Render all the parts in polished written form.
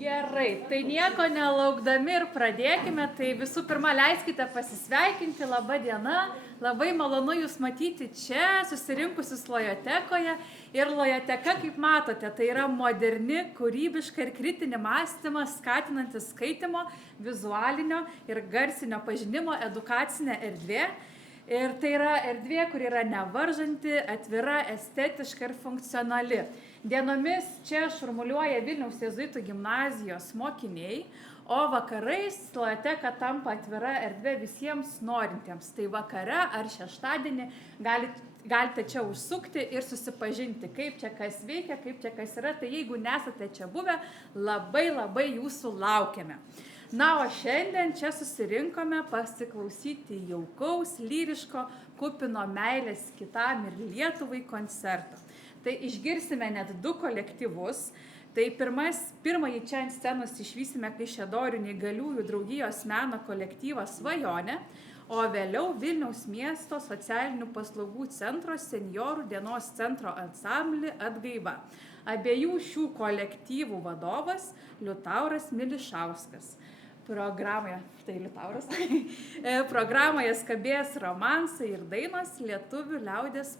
Gerai, tai nieko nelaukdami ir pradėkime. Tai visų pirma, leiskite pasisveikinti. Labą dieną. Labai malonu Jūs matyti čia, susirinkusius Lojotekoje. Ir Lojoteka, kaip matote, tai yra moderni, kūrybiška ir kritinį mąstymą skatinanti skaitimo, vizualinio ir garsinio pažinimo edukacinė erdvė. Ir tai yra erdvė, kur yra nevaržanti, atvira, estetiška ir funkcionali. Dienomis čia šurmuliuoja Vilniaus jėzuitų gimnazijos mokiniai, o vakarais Lojoteka tampa atvira erdvė visiems norintiems. Tai vakare ar šeštadienį galite čia užsukti ir susipažinti, kaip čia kas veikia, kaip čia kas yra. Tai jeigu nesate čia buvę, labai Jūsų laukiame. Na, o šiandien čia susirinkome pasiklausyti jaukaus, lyriško, kupino meilės kitam ir Lietuvai koncerto. Tai išgirsime net 2 kolektyvus. Tai pirmąjį čia ant scenos išvysime Kaišiadorių neįgaliųjų draugijos meno kolektyvą Svajonė, o vėliau Vilniaus miesto socialinių paslaugų centro senjorų dienos centro ansamblį Atgaiva. Abiejų šių kolektyvų vadovas Liutauras Milišauskas. Programoje skambės romansai ir dainos lietuvių liaudies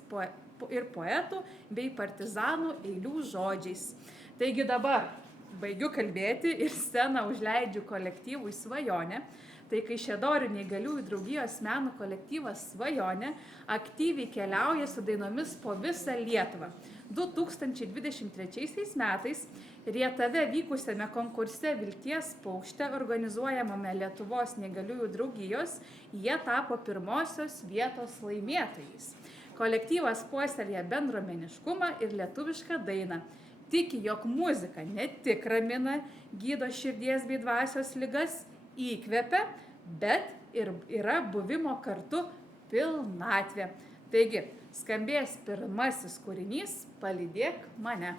ir poetų bei partizanų eilių žodžiais. Taigi dabar baigiu kalbėti ir sceną užleidžiu kolektyvui Svajonė. Tai Kaišiadorių neįgaliųjų draugijos meno kolektyvas Svajonė aktyviai keliauja su dainomis po visą Lietuvą. 2023 metais Rietave vykusiame konkurse Vilties paukštė organizuojamame Lietuvos neįgaliųjų draugijos jie tapo pirmosios vietos laimėtojais. Kolektyvas puoselėja bendruomeniškumą ir lietuvišką dainą. Tiki, jog muzika ne tik ramina, gydo širdies bei dvasios ligas, įkvepia, bet ir yra buvimo kartu pilnatvė. Taigi, skambės pirmasis kūrinys Palydėk mane.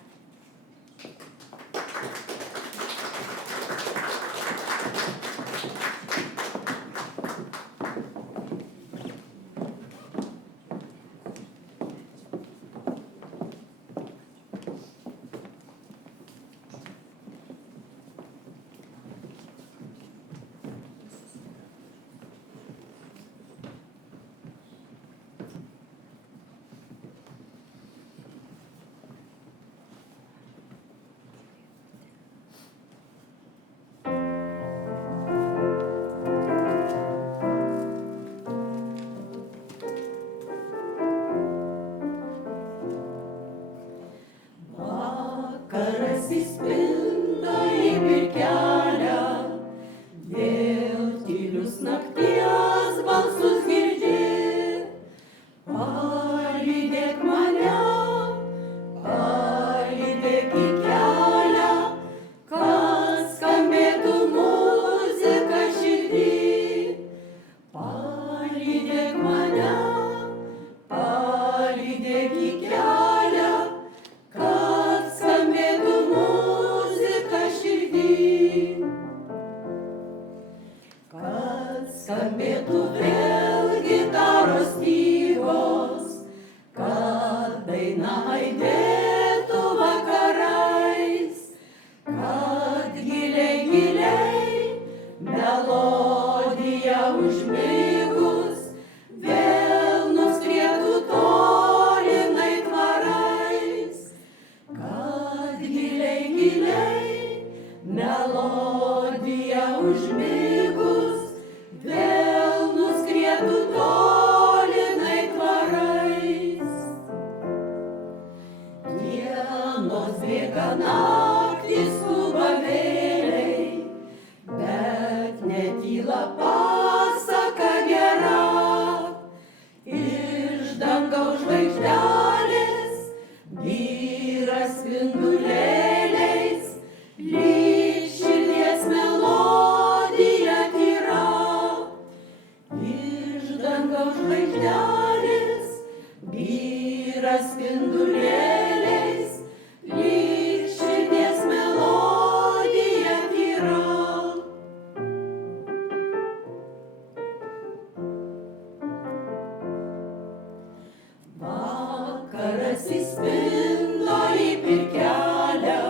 Vakaras įspindo į pirkelę,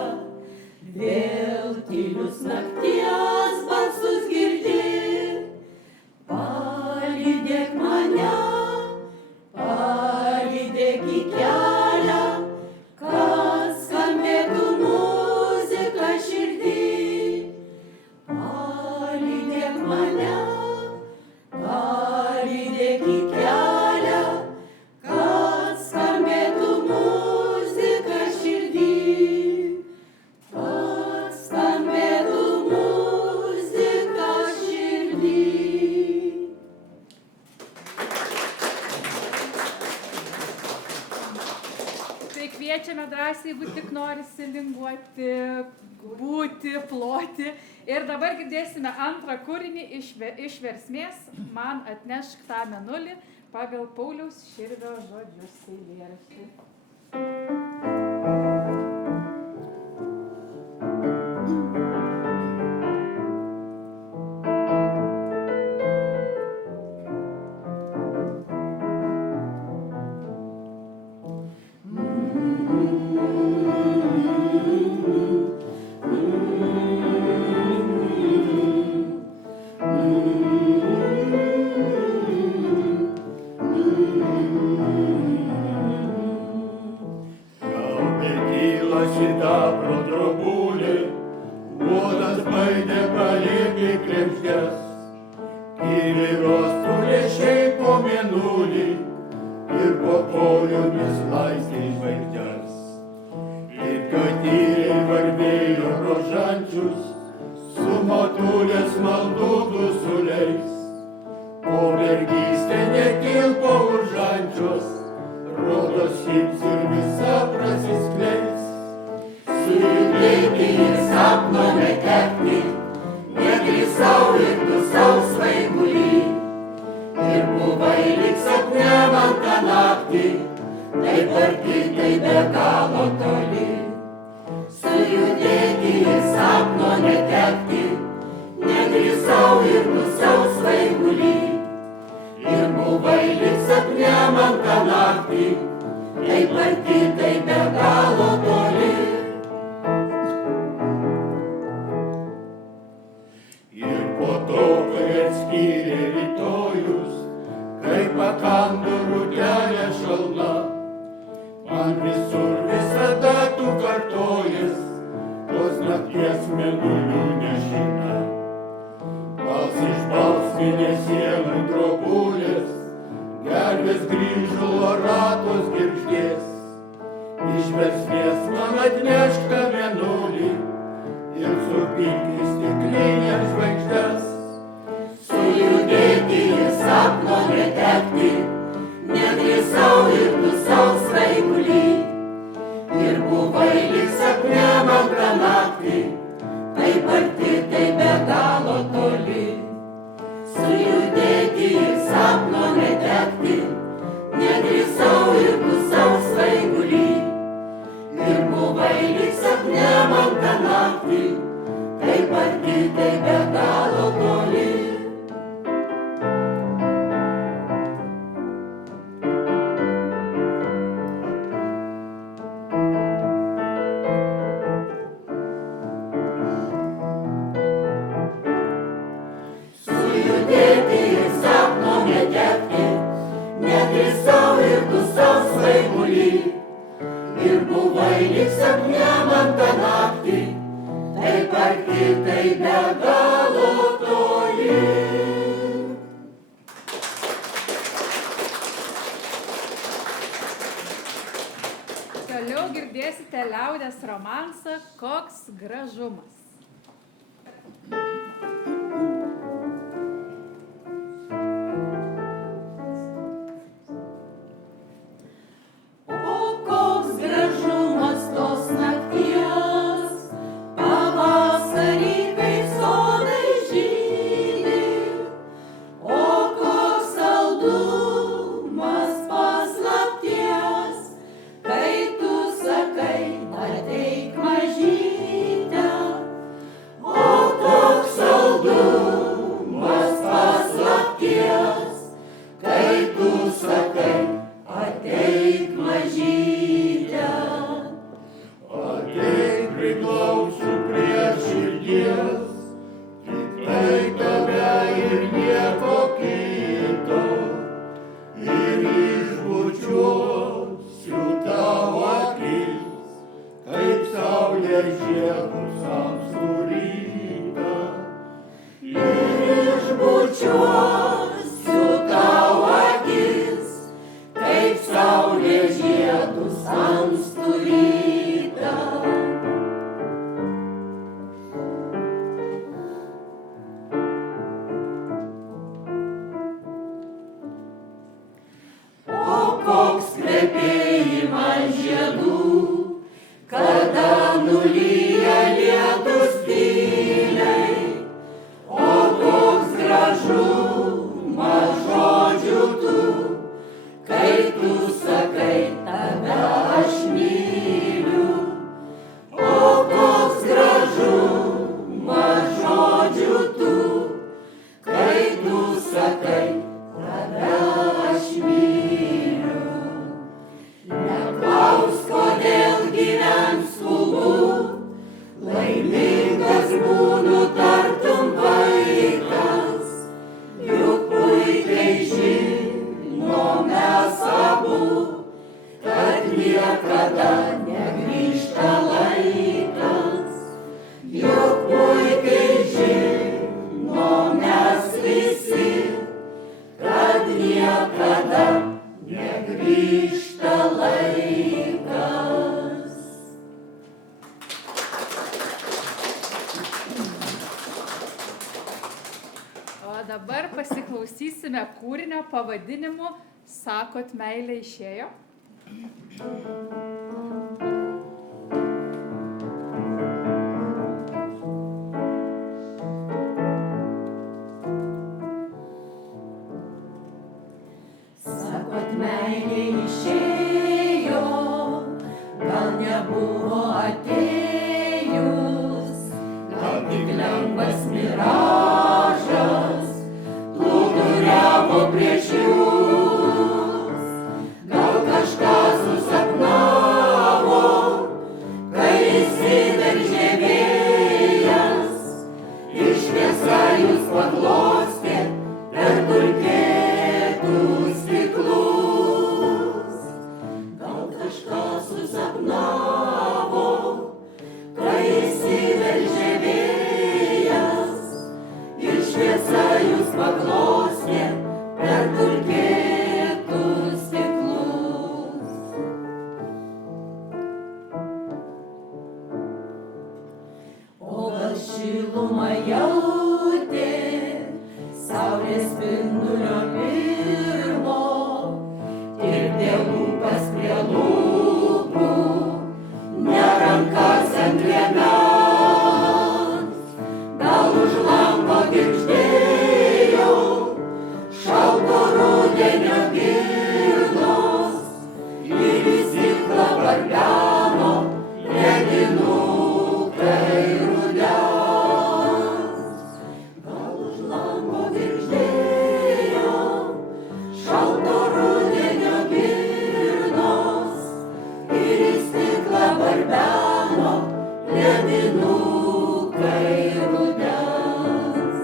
vėl tylius nakties balsus girdi. Palydėk mane, palydėk į kelią, kad skambėtų muzika širdį. Palydėk mane, palydėk į kelią, kad skambėtų muzika širdį. Kad skambėtų muzika širdį. Tai kviečiame drąsiai, jeigu tik norisi linguoti, būti, ploti. Ir dabar girdėsime antrą kūrinį iš versmės Man atnešk tą mėnulį pagal Pauliaus Širvio žodžius eilėraštį. Sidabro drobulė, uodas baidė palikti krepškes, kyviros tulėšiai po mėnulį ir po kojomis laistė žvaigždes. Ir kad tyliai varvėjo rožančius, su motulės maldų dusuliais, o mergystė netilpo užančios, rodos šyps ir visa prasiskleis. Sujudėti ir sapno netekti, nedrįsau ir dusau svaigulį. Ir buvai lyg sapne man tą naktį, taip arti, tai be galo toli. Sujudėti ir sapno netekti, nedrįsau ir dusau svaigulį. Ir buvai lyg sapne man tą naktį, taip arti, tai be galo toli. Ir po to, kai atskyrė rytojus, kai pakando rudelė šalna, man visur visada tu kartojas, tos nakties mėnulių nežina. Bals iš balsminės sienai drobulės, gervės grįžulo ratos girgždės. Iš versmės man atnešk tą mėnulį ir supilk į stiklinės žvaigždes. Sujudėti ir sapno netekti, nedrįsau ir dusau svaigulį. Ir buvai lyg sapne man tą naktį, taip arti, tai be galo toli. Sujudėti ir sapno netekti, nedrįsau ir dusau svaigulį. Ir buvai lyg sapne man tą naktį, taip arti, tai be galo toli. Sujudėti ir sapno netekti, nedrįsau ir dusau svaigulį. Ir buvai lyg sapne man tą naktį, taip arti, tai be galo toli. Toliau girdėsite liaudies romansą Koks gražumas. O koks gražumas tos nakties, pavasarį kaip sodai žydi. O koks saldumas paslapties, kai tu sakai, ateik mažyte. O koks saldumas išties, tik tai tave ir nieko kito, ir išbučiuosiu tavo akis, kaip saulė žiedus ankstų rytą. Ir išbučiuosiu tavo akis, kaip saulė žiedus ankstų rytą. O koks kvepėjimas žiedų, kada nulyja lietus tyliai, o koks gražumas žodžių tu, kai tu sakai, tave aš myliu. O koks gražumas žodžių tu, kai tu sakai, tave aš myliu. Neklausk, kodėl gyvens skubu, laimingas būnu tartum vaikas, juk puikiai žinom mes abu, kad niekada negrįžta laikas. Juk puikiai žinom mes visi, kad niekada negrįžta laikas. O dabar pasiklausysime kūrinio pavadinimu Sakot, meilė išėjo. Sakot, meilė išėjo, gal nebuvo atėjus, gal tik lengvas miražas plūduriavo prieš jūs, gal kažką susapnavo, kai įsiveržė vėjas, ir šviesa jūs paglostė per dulkėtus stiklus. Gal kažką susapnavo, kai įsiveržė vėjas, ir šviesa jūs paglostė per dulkėtus stiklus. O gal šilumą jautė saulės spindulio pirmo, ir dėl lūpas prie lūpų, ne rankas ant liemens. Gal už lango girgždėjo šalto rudenio girnos, ir į stiklą barbeno ledinukai rudens. Gal už lango girgždėjo šalto rudenio girnos, ir į stiklą barbeno ledinukai rudens.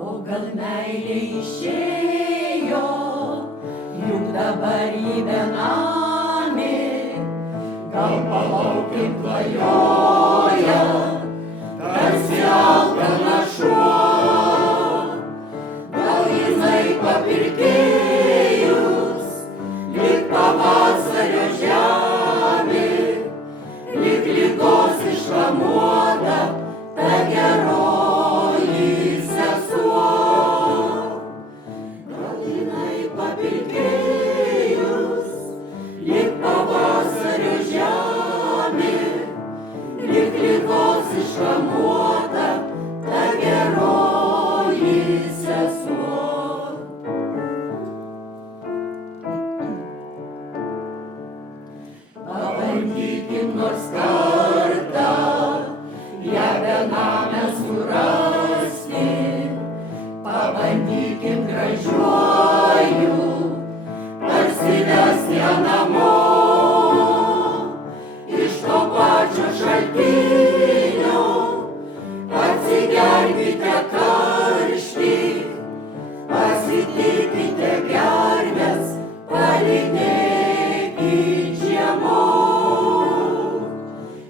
O gal meilė išėjo, juk dabar į benamį, gal palaukim klajoja, tarsi alkanas šuo. Gal jinai papilkėjus, lyg pavasario žemė, lyg ligos iškamuota ta geroji sesuo. Gal jinai papilkėjus, lyg pavasario žemė, lyg ligos iškamuota ta geroji sesuo. Pabandykim nors kartą ją benamę surasti. važiuoju, parsives ją namo, iš to pačio šaltinio, atsigerkite karštį, pasitikite gerves, palydėkit žiemon.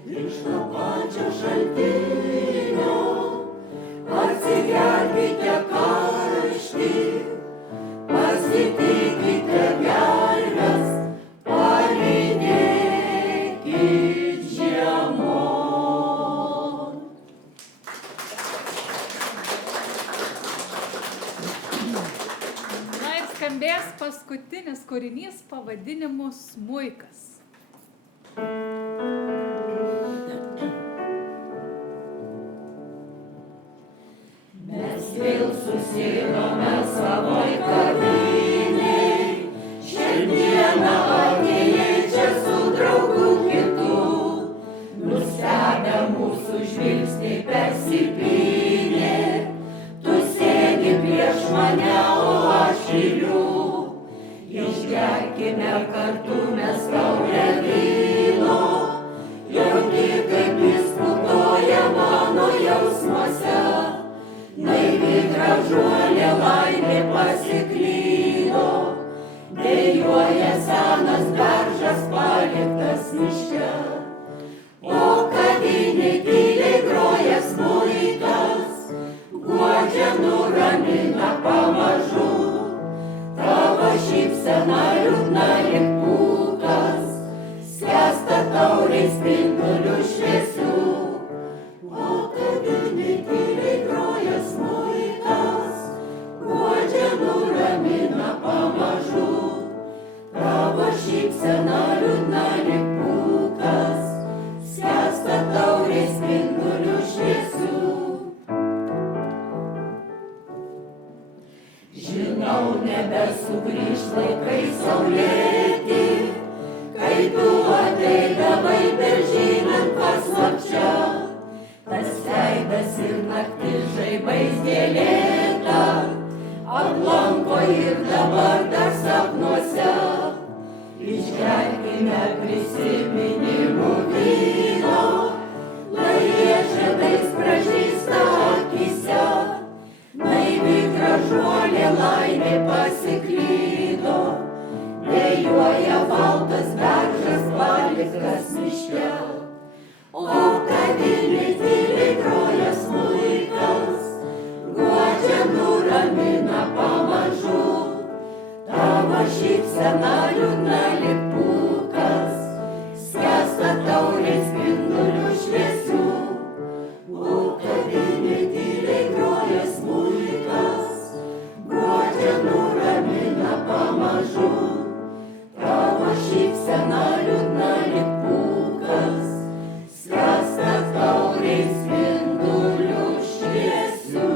Iš to pačio šaltinio, atsigerkite karštį, pasitikite gerves, palydėkit žiemon. Na ir skambės paskutinis kūrinys pavadinimu Smuikas. Mes vėl susėdome savoj kavinėj, šiandieną atėjai čia su draugu kitu, nustebę mūsų žvilgsniai persipynė, tu sėdi prieš mane, o aš įliu, išgerkime kartu mes taurę vyno, jauti kaip jis putoja mano jausmuose. Naivi gražuolė laimė pasiklydo, dejuoja senas beržas paliktas miške. O kavinėj tyliai groja smuikas, guodžia nuramina pamažu, tavo šypsena liūdna lyg pūkas, skęsta tauriai spindulių šviesių. O kavinėj tyliai groja smuikas, guodžia nuramina pamažu, tavo šypsena liūdna lyg pūkas, skęsta tauriai spindulių šviesių. Žinau, nebesugrįš laikai saulėti, kai tu ateidavai beržynant paslapčia. Tas veidas ir naktis žaibais gėlėta, aplanko ir dabar dar sapnuose. Išgerkime prisiminimų vyno, lai jie žiedais pražysta akyse. Naivi gražuolė laimė pasiklydo, dejuoja baltas beržas paliktas miške. O kavinėj tyliai groja smuikas, guodžia nuramina pamažu, tavo šypsena liūdna lyg pūkas, skęsta tauriai spindulių šviesių. O kavinėj tyliai groja smuikas, guodžia nuramina pamažu, tavo šypsena liūdna lyg pūkas, skęsta tauriai spindulių šviesių.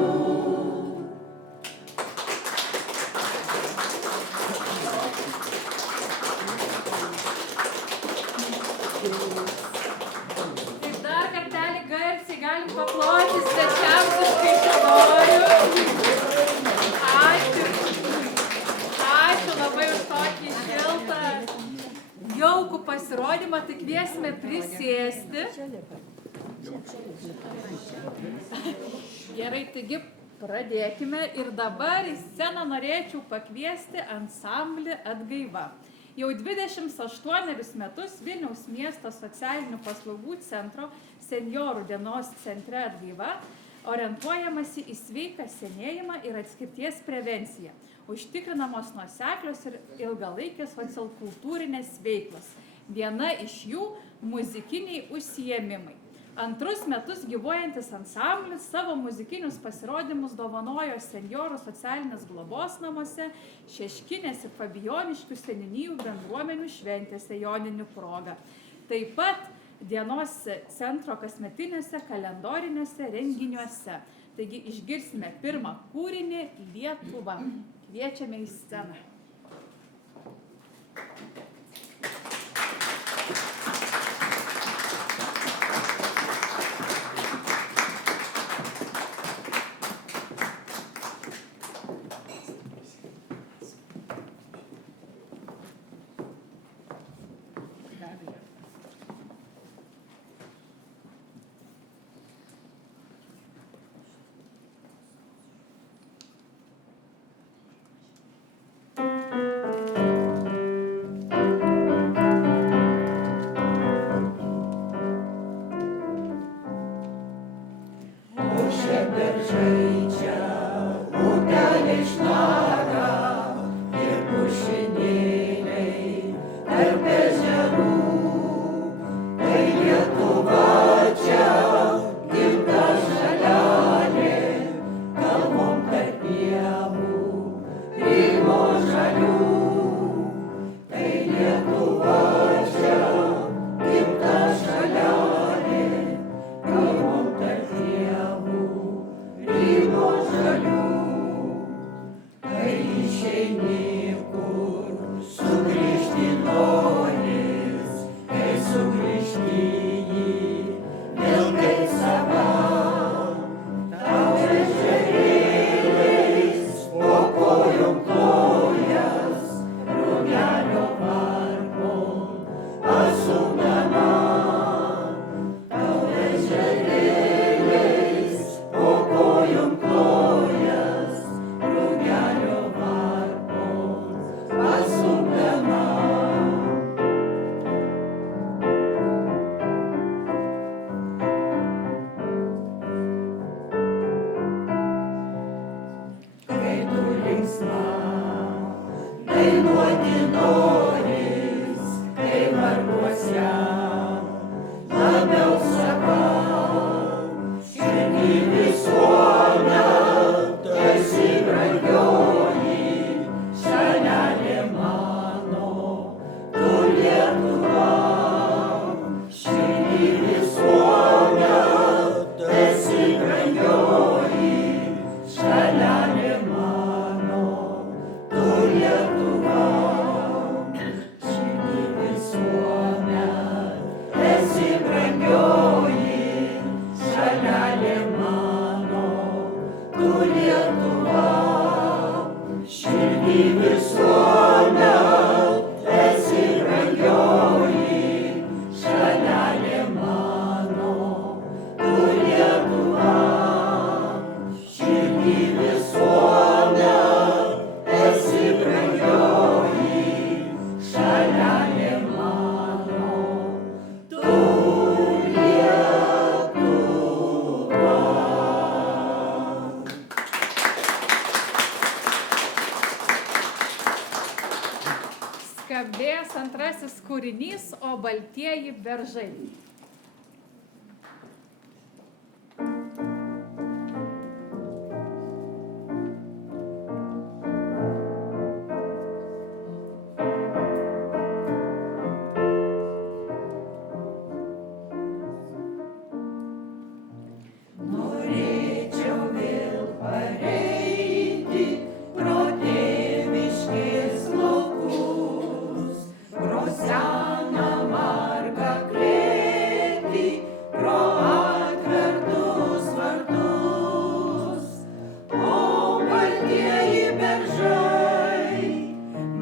Tai dar kartelį garsiai galim paploti svečiams iš Kaišiadorių. Ačiū. Ačiū labai už tokį šiltą, jaukų pasirodymą, tai kviesime prisėsti. Gerai, taigi pradėkime ir dabar į sceną norėčiau pakviesti ansamblį Atgaiva. Jau 28 metus Vilniaus miesto socialinių paslaugų centro senjorų dienos centre Atgaiva orientuojamasi į sveiką senėjimą ir atskirties prevenciją, užtikrinamos nuoseklios ir ilgalaikės sociokultūrinės veiklos. Viena iš jų – muzikiniai užsiėmimai. Antrus metus gyvuojantis ansamblis savo muzikinius pasirodymus dovanojo senjorų socialinės globos namuose, Šeškinės ir Fabijoniškių seniūnijų bendruomenių šventėse joninių proga. Taip pat dienos centro kasmetiniuose kalendoriniuose renginiuose. Taigi išgirsime pirmą kūrinį Lietuva. Kviečiame į sceną. beržai čia, upeliai šnara ir pušynėliai tarp ežerų. Tai Lietuva čia, gimta žalelė, kalvom tarp pievų, rymo žalių. Tai Lietuva čia, gimta žalelė, kalvom tarp pievų, rymo žalių. Kai išeini kur, sugrįžti noris, kai sugrįžti jį, vėl kaip sava. Tau ežerėliais po kojom klojas, rugelio varpom pasukdama. Tau ežerėliais po kojom klojas, rugelio varpom pasukdama. Kai tu linksma, dainuoti noris, kai varguose labiau sava. Širdį visuomet esi brangioji, šalelė mano, tu Lietuva. Širdį visuomet esi brangioji, šalelė mano, tu Lietuva. Širdį visuomet esi brangioji, šalelė mano, tu Lietuva. Širdį visuomet esi brangioji, šalelė mano, tu Lietuva. Širdį visuomet esi brangioji, šalelė mano, tu Lietuva. Skambės antrasis kūrinys, o baltieji beržai. Norėčiau vėl pareiti pro tėviškės laukus, pro seną margą klėtį, pro atvertus vartus. O baltieji beržai,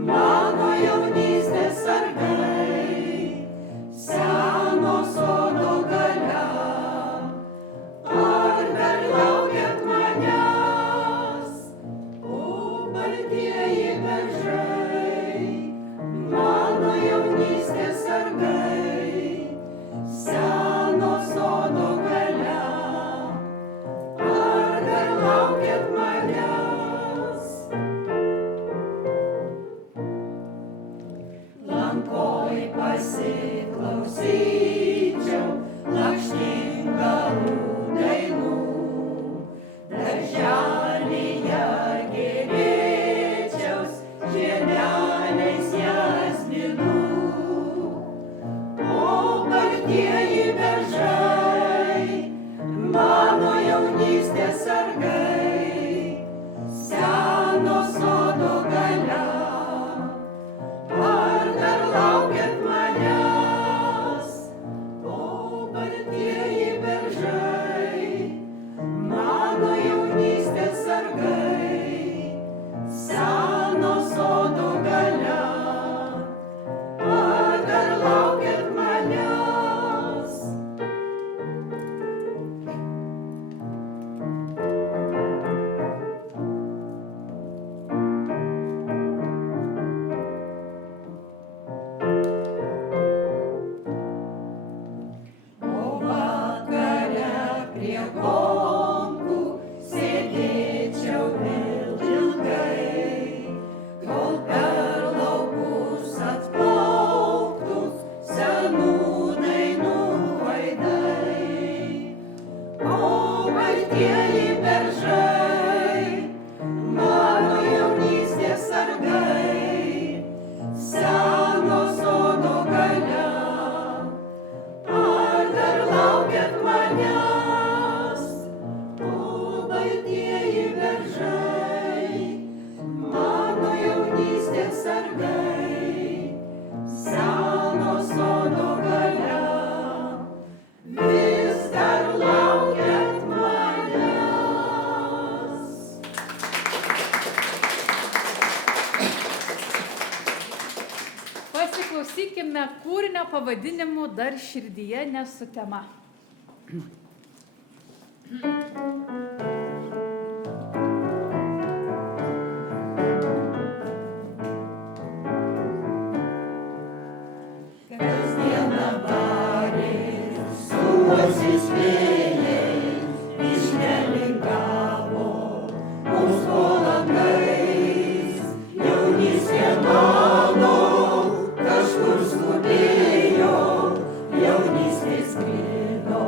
mano jaunystės sargai, seno sodo gale. Ar dar laukiat manęs, o baltieji beržai, mano jaunystės sargai, seno sodo gale? Ar dar laukiat manęs? Lankoj pasiklausyčiau lakštingalų dainų, darželyje gėrėčiaus žiedeliais jasminų. O baltieji beržai, mano jaunystės sargai, seno sodo gale. Ar dar laukiat manęs, o baltieji beržai, mano jaunystės sargai, seno sodo gale? Ar dar laukiat manęs? O vakare prie gonkų baltieji beržai, mano jaunystės sargai, seno sodo gale. Ar dar laukiat manęs, o baltieji beržai, mano jaunystės sargai, seno sodo gale. Vis dar laukiat manęs. Pasiklausykime kūrinio pavadinimu Dar širdyje nesutema. Kasdieną barė, suosis vėjai, išmelingavo mums po langais. Jaunystė mano kažkur skubėjo, jaunystė skrido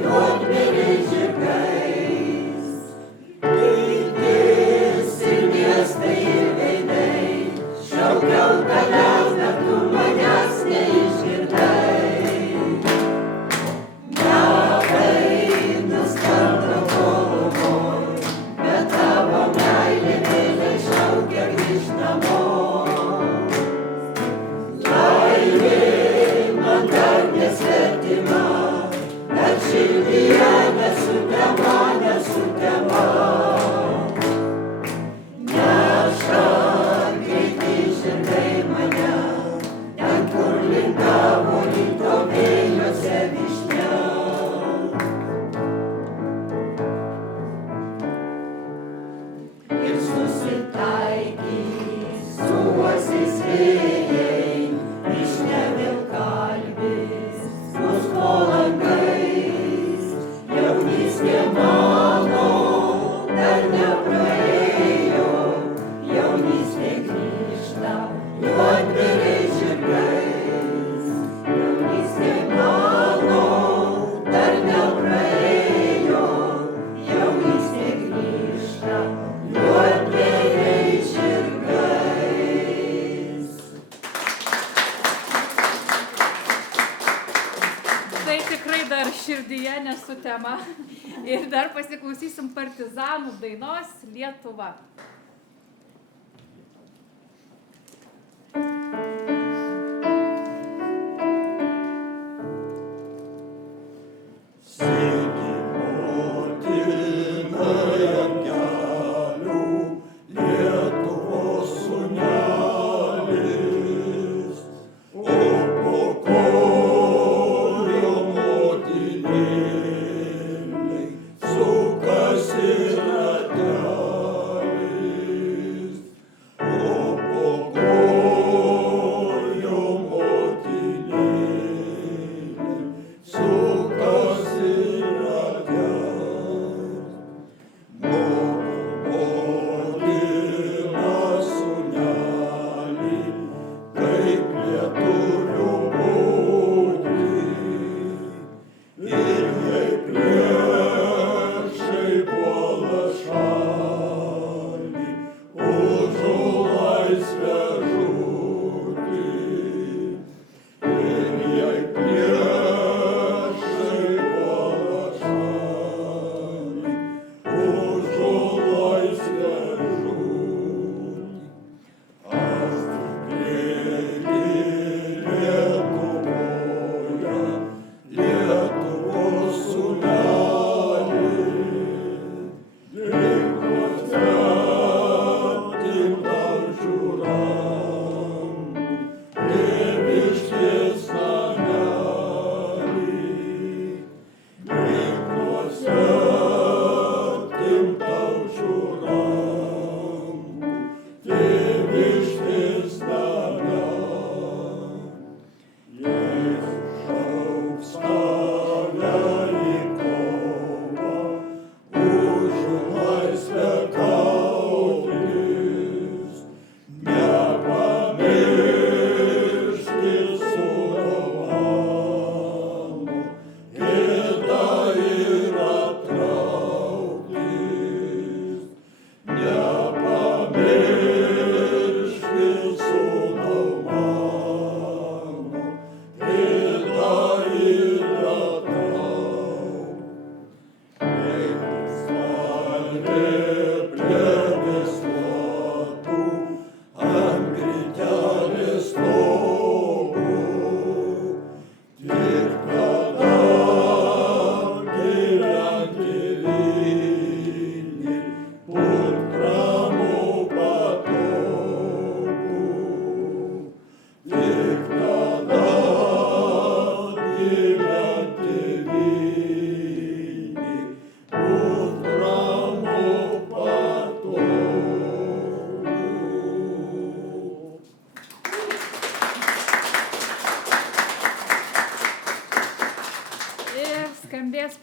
juodmėliais žirgais. Gaidės ir miestai ir veidai, šaukiau tavęs, bet tu manęs neišgirdai. Metai nuskamdo tolumoj, bet tavo meilė vėliai šaukia grįžt namo. Laimė man dar nesvetima, bet širdyje nesutema, nesutema. Neša greiti žirgai mane, ten kur lingavo ryto vėjuose višnia. Ir susitaikys suosis vėjai, višnia vėl kalbės mus po langais. Jaunystė mano dar nepraėjo, jaunystė grįžta juodmėliais žirgais. Jaunystė mano dar nepraėjo, jaunystė grįžta juodmėliais žirgais. Tai tikrai dar širdyje nesutema. Ir dar pasiklausysim partizanų dainos Lietuva. Sėdi motina ant kelių, Lietuvos sūnelis, o po kojų motinėliai sukasi rateliai.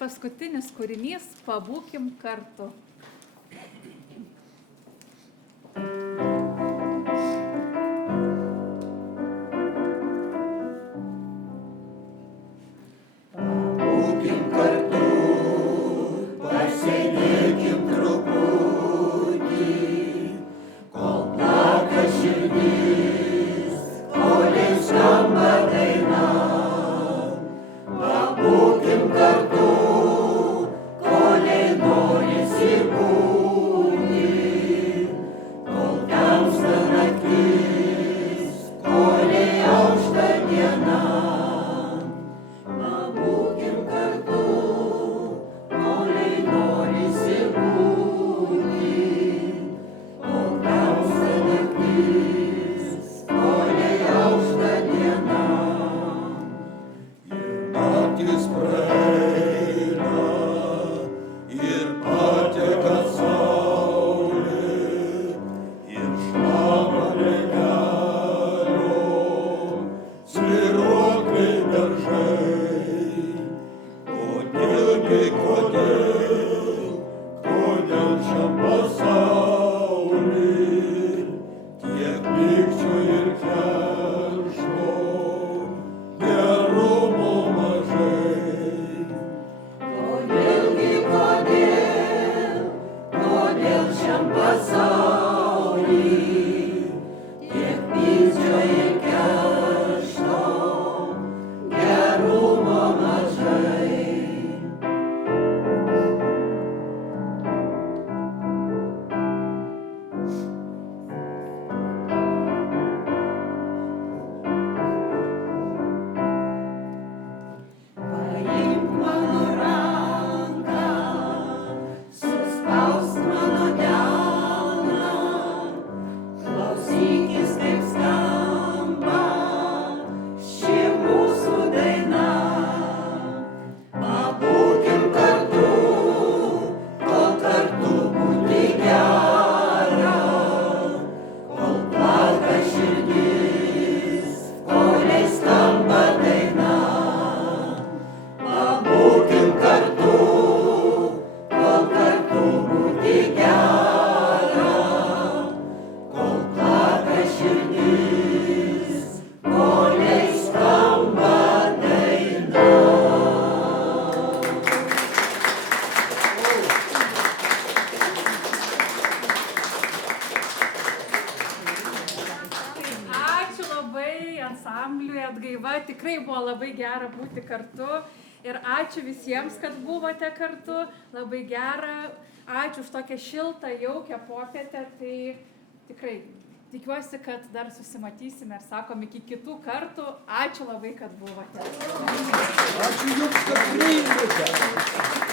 paskutinis kūrinys Pabūkim kartu. Būkim kartu, pasėdėkim truputį, kol plaka širdis, kolei skamba daina. Pabūkim kartu, kolei norisi būti, kol tamsta naktis, kolei aušta diena. Pabūkim kartu, kolei norisi būti, kol tamsta naktis, kolei aušta diena. Akis praeina ir pateka saulė, ir šlama prie kelio svyruokliai beržai. Kodėl šiam pasauly tiek pykčio ir keršto, gerumo mažai. Kodėl šiam pasauly tiek pykčio ir keršto, gerumo mažai. Paimk mano ranką, suspausk mano delną, klausykis, kaip skamba ši mūsų daina. Pabūkim kartu, kol kartu būti gera, kol plaka širdis, kolei skamba daina. Pabūkim kartu, kol kartu būti gera, kol plaka širdis, kolei skamba daina. Ačiū labai ansambliui Atgaiva, tikrai buvo labai gera būti kartu ir ačiū visiems, kad buvote kartu, labai gera, ačiū už tokią šiltą, jaukią popietę, tai tikrai tikiuosi, kad dar susimatysime ir sakom iki kitų kartų, ačiū labai, kad buvote. Ačiū Jums, kad priėmėte.